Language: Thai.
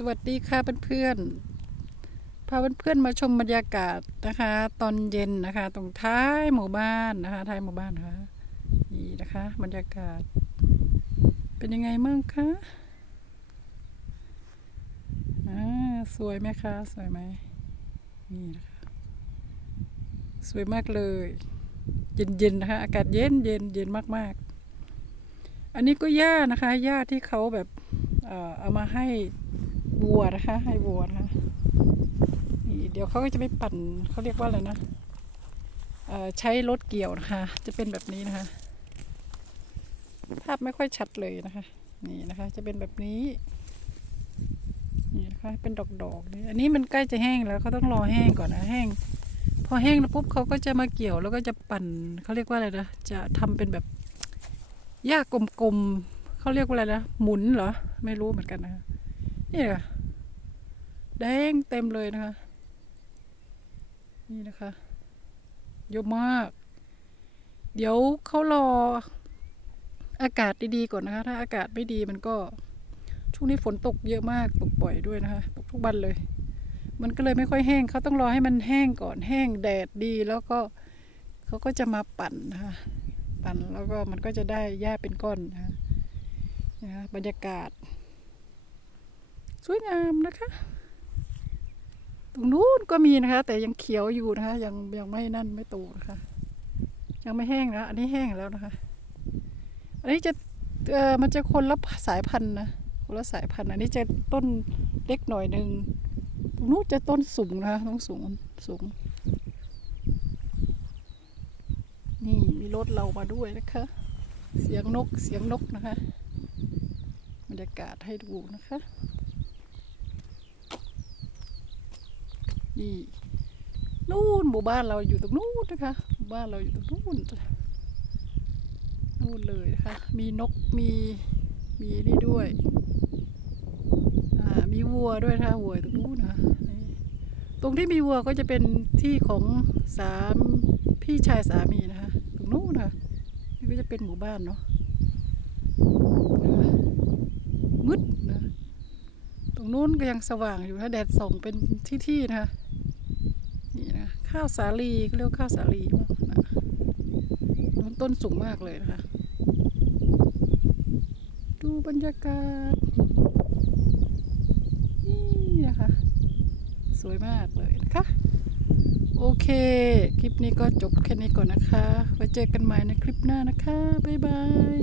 สวัสดีค่ะเพื่อนๆพาเพื่อนๆมาชมบรรยากาศนะคะ ตอนเย็นนะคะ ตรงท้ายหมู่บ้านนะคะ ท้ายหมู่บ้านนะคะนี่นะคะ บรรยากาศ เป็นยังไงมั่งคะอ่าสวยไหมคะสวยไหมนี่นะคะสวยมากเลย เย็นๆนะคะ อากาศเย็นเย็นเย็นมากๆ อันนี้ก็หญ้านะคะหญ้าที่เขาแบบเอ่อเอามาให้ วัวนะคะ ให้วัวนะคะนี่เดี๋ยวเขาก็จะไปปั่นเขาเรียกว่าอะไรนะใช้รถเกี่ยวนะคะ จะเป็นแบบนี้นะคะ ภาพไม่ค่อยชัดเลยนะคะ นี่นะคะ จะเป็นแบบนี้ นี่นะคะ เป็นดอกๆเลยอันนี้มันใกล้จะแห้งแล้วเขาต้องรอแห้งก่อนนะแห้ง พอแห้งแล้วปุ๊บเขาก็จะมาเกี่ยวแล้วก็จะปั่นเขาเรียกว่าอะไรนะ จะทำเป็นแบบหญ้ากลมๆเขาเรียกว่าอะไรนะ หมุนเหรอ ไม่รู้เหมือนกันนะคะ นี่ค่ะแดงเต็มเลยนะคะ นี่นะคะเยอะมาก เดี๋ยวเขารออากาศดีๆก่อนนะคะ ถ้าอากาศไม่ดีมันก็ช่วงนี้ฝนตกเยอะมากตกบ่อยด้วยนะคะ ตกทุกวันเลย มันก็เลยไม่ค่อยแห้งเขาต้องรอให้มันแห้งก่อนแห้งแดดดีแล้วก็เขาก็จะมาปั่นนะคะ ปั่นแล้วก็มันก็จะได้หญ้าเป็นก้อนนะคะนะคะบรรยากาศ สวยงามนะคะ ตรงนู้นก็มีนะคะ แต่ยังเขียวอยู่นะคะ ยังยังไม่นั่นไม่โตนะคะ ยังไม่แห้งนะ อันนี้แห้งแล้วนะคะ อันนี้จะเออมันจะคนละสายพันธุ์นะคนละสายพันธุ์ อันนี้จะต้นเล็กหน่อยหนึ่งตรงนู้นจะต้นสูงนะคะต้องสูงสูง นี่มีรถเรามาด้วยนะคะ เสียงนกเสียงนกนะคะ บรรยากาศให้ดูนะคะ นี่นู่นหมู่บ้านเราอยู่ตรงนู้นนะคะหมู่บ้านเราอยู่ตรงนู้นนู่นเลยนะคะ มีนกมีมีนี่ด้วยอ่ามีวัวด้วยนะคะวัวตรงนู้นนะตรงที่มีวัวก็จะเป็นที่ของสามพี่ชายสามีนะคะตรงนู้นนะคะนี่ก็จะเป็นหมู่บ้านเนาะมืดนะตรงนู้นก็ยังสว่างอยู่นะแดดส่องเป็นที่ๆนะคะ ข้าวสาลีเขาเรียกข้าวสาลีมากนะต้นต้นสูงมากเลยนะคะ ดูบรรยากาศ นี่นะคะ สวยมากเลยนะคะ โอเค คลิปนี้ก็จบแค่นี้ก่อนนะคะ ไว้เจอกันใหม่ในคลิปหน้านะคะ บ๊ายบาย